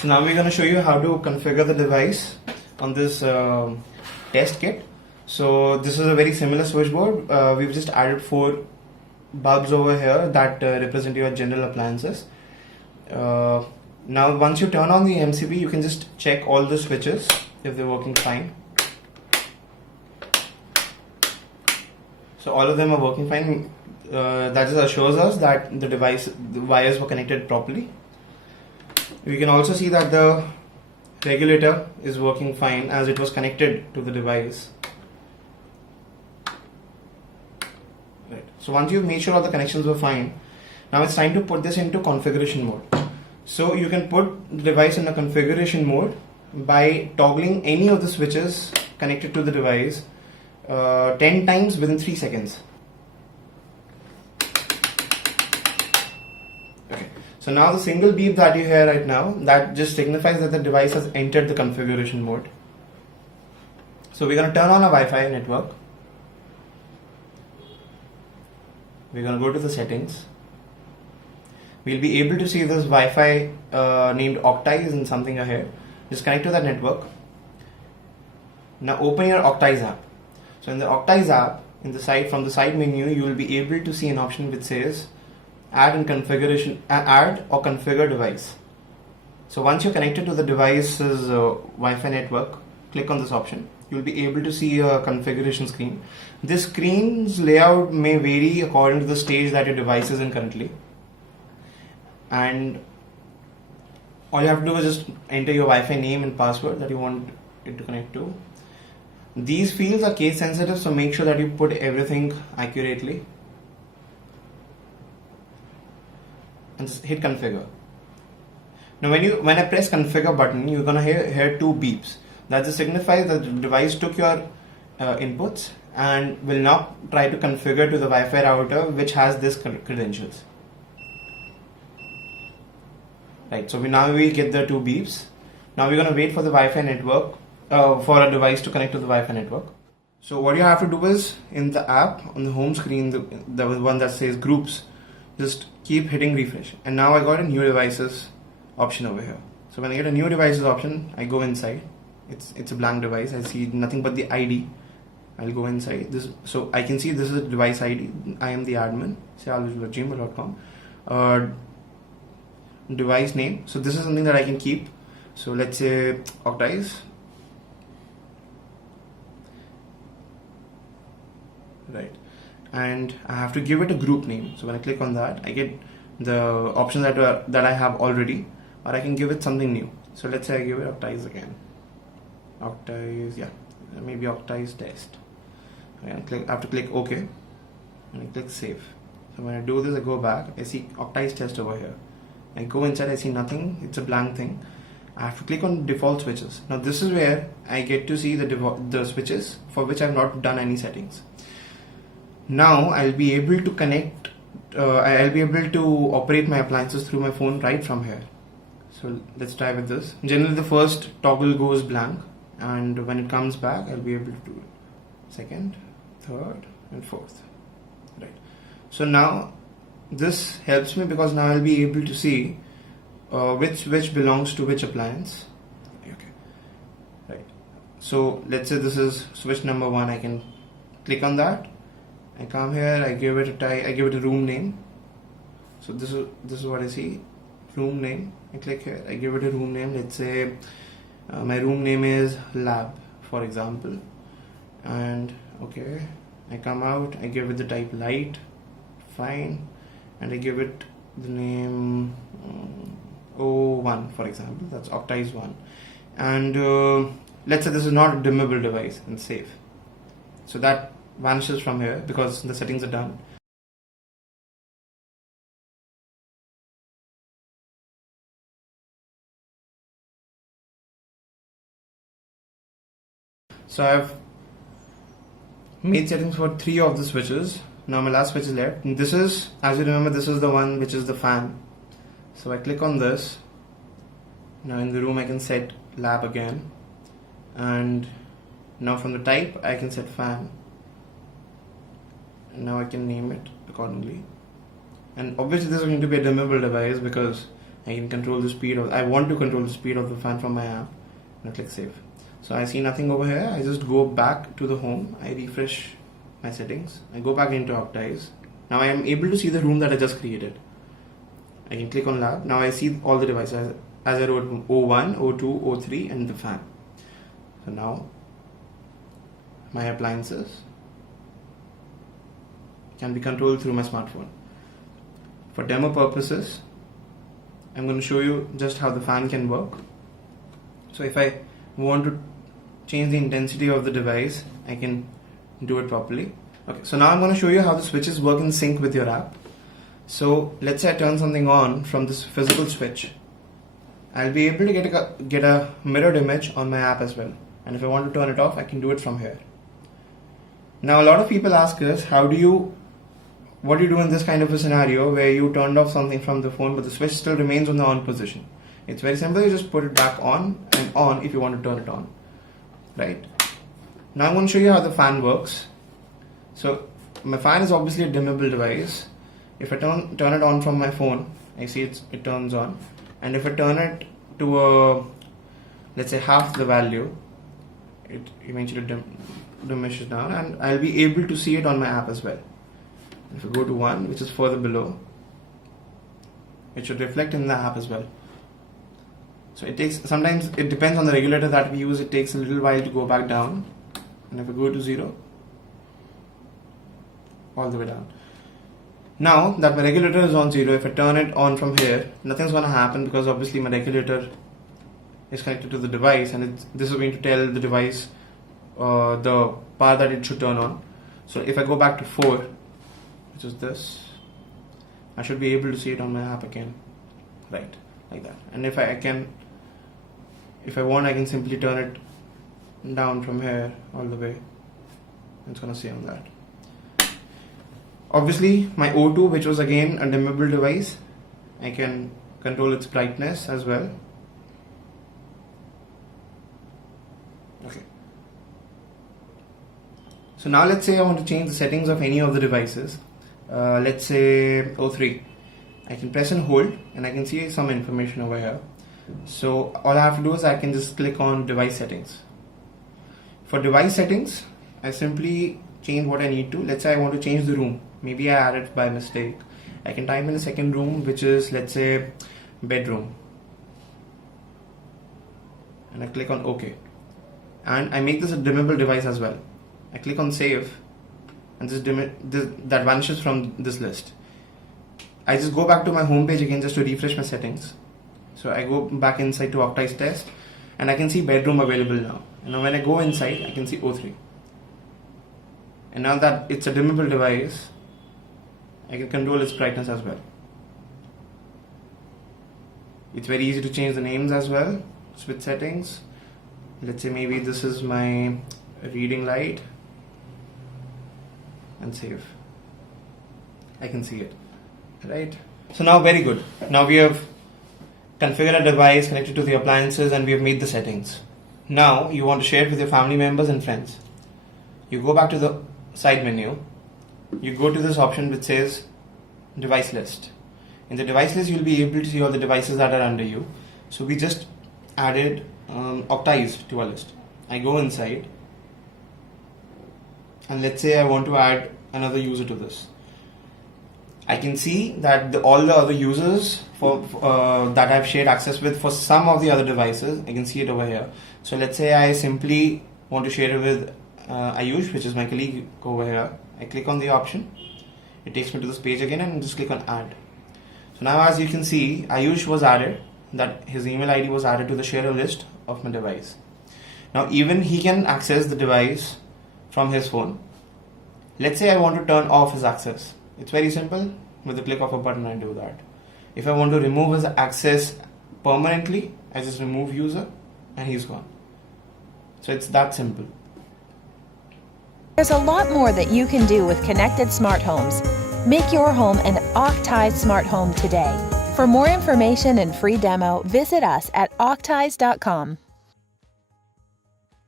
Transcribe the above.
So now we're going to show you how to configure the device on this test kit. So this is a very similar switchboard. We've just added 4 bulbs over here that represent your general appliances. Now once you turn on the MCB, you can just check all the switches if they're working fine. So all of them are working fine. That just assures us that the wires were connected properly. We can also see that the regulator is working fine as it was connected to the device. Right. So once you've made sure all the connections were fine, now it's time to put this into configuration mode. So you can put the device in a configuration mode by toggling any of the switches connected to the device 10 times within 3 seconds. Okay. So now the single beep that you hear right now, that just signifies that the device has entered the configuration mode. So we're going to turn on a Wi-Fi network. We're going to go to the settings. We'll be able to see this Wi-Fi named Octise and something ahead. Just connect to that network. Now open your Octise app. So in the Octise app, from the side menu, you will be able to see an option which says add or configure device. So once you're connected to the device's Wi-Fi network, click on this option. You'll be able to see a configuration screen. This screen's layout may vary according to the stage that your device is in currently. And all you have to do is just enter your Wi-Fi name and password that you want it to connect to. These fields are case sensitive, so make sure that you put everything accurately. And just hit configure. Now when I press configure button, you're gonna hear 2 beeps. That just signifies that the device took your inputs and will now try to configure to the Wi-Fi router which has this credentials. Right, so we get the 2 beeps. Now we're gonna wait for the Wi-Fi network, for a device to connect to the Wi-Fi network. So what you have to do is, in the app, on the home screen, the one that says groups, just keep hitting refresh. And now I got a new devices option over here. So when I get a new devices option, I go inside. It's a blank device. I see nothing but the ID. I'll go inside this, so I can see this is a device ID. I am the admin. gmail.com. Device name. So this is something that I can keep. So let's say Octise. Right, and I have to give it a group name. So when I click on that, I get the options that I have already, or I can give it something new. So let's say I give it Octise again. Octise, yeah, maybe Octise test. I have to click OK, and I click save. So when I do this, I go back. I see Octise test over here. I go inside. I see nothing. It's a blank thing. I have to click on default switches. Now this is where I get to see the switches for which I have not done any settings. Now I'll be able to connect, I'll be able to operate my appliances through my phone right from here. So let's try with this. Generally the first toggle goes blank, and when it comes back, I'll be able to do it. Second, third, and fourth. Right. So now this helps me because now I'll be able to see which switch belongs to which appliance. Okay. Right. So let's say this is switch number 1. I can click on that. I come here, I give it a room name. So this is what I see, room name. I click here, I give it a room name. Let's say my room name is lab, for example. And okay, I come out, I give it the type light, fine, and I give it the name O1, for example. That's Octise 1. And let's say this is not a dimmable device, and save. So that vanishes from here because the settings are done. So I've made settings for 3 of the switches. Now my last switch is left. And this is, as you remember, this is the one which is the fan. So I click on this. Now in the room I can set lab again. And now from the type I can set fan. And now I can name it accordingly. And obviously this is going to be a dimmable device because I can control the speed of, I want to control the speed of the fan from my app, and I click save. So I see nothing over here. I just go back to the home, I refresh my settings, I go back into Octise. Now I am able to see the room that I just created. I can click on lab. Now I see all the devices as I wrote O1, O2, O3 and the fan. So now my appliances can be controlled through my smartphone. For demo purposes, I'm going to show you just how the fan can work. So if I want to change the intensity of the device, I can do it properly. Okay, so now I'm going to show you how the switches work in sync with your app. So let's say I turn something on from this physical switch. I'll be able to get a mirrored image on my app as well. And if I want to turn it off, I can do it from here. Now a lot of people ask us, what do you do in this kind of a scenario where you turned off something from the phone but the switch still remains on the on position? It's very simple. You just put it back on and on if you want to turn it on, right? Now I'm going to show you how the fan works. So my fan is obviously a dimmable device. If I turn it on from my phone, I see it turns on, and if I turn it to let's say half the value, it eventually diminishes down, and I'll be able to see it on my app as well. If I go to 1, which is further below, it should reflect in the app as well. So sometimes it depends on the regulator that we use, it takes a little while to go back down. And if I go to 0, all the way down. Now that my regulator is on 0, if I turn it on from here, nothing's going to happen because obviously my regulator is connected to the device, and this is going to tell the device the power that it should turn on. So if I go back to 4, which is this, I should be able to see it on my app again, right, like that. And if I want, I can simply turn it down from here all the way. It's going to say on that. Obviously my O2, which was again a dimmable device, I can control its brightness as well. Okay. So now let's say I want to change the settings of any of the devices. Let's say O3. I can press and hold and I can see some information over here. So all I have to do is I can just click on device settings. For device settings, I simply change what I need to. Let's say I want to change the room. Maybe I added by mistake. I can type in the second room, which is, let's say, bedroom. And I click on OK. And I make this a dimmable device as well. I click on save, and that vanishes from this list. I just go back to my home page again just to refresh my settings. So I go back inside to Octise test, and I can see bedroom available now. And now when I go inside, I can see O3. And now that it's a dimmable device, I can control its brightness as well. It's very easy to change the names as well. Switch settings. Let's say maybe this is my reading light, and save. I can see it, right? So now very good. Now we have configured a device connected to the appliances and we have made the settings. Now you want to share it with your family members and friends. You go back to the side menu. You go to this option which says device list. In the device list, you'll be able to see all the devices that are under you. So we just added Octise to our list. I go inside, and let's say I want to add another user to this. I can see that all the other users that I've shared access with for some of the other devices, I can see it over here. So let's say I simply want to share it with Ayush, which is my colleague over here. I click on the option, it takes me to this page again, and just click on add. So now as you can see, Ayush was added, that his email ID was added to the share list of my device. Now even he can access the device from his phone. Let's say I want to turn off his access. It's very simple. With the click of a button, I do that. If I want to remove his access permanently, I just remove user and he's gone. So it's that simple. There's a lot more that you can do with connected smart homes. Make your home an Octise smart home today. For more information and free demo, visit us at octise.com.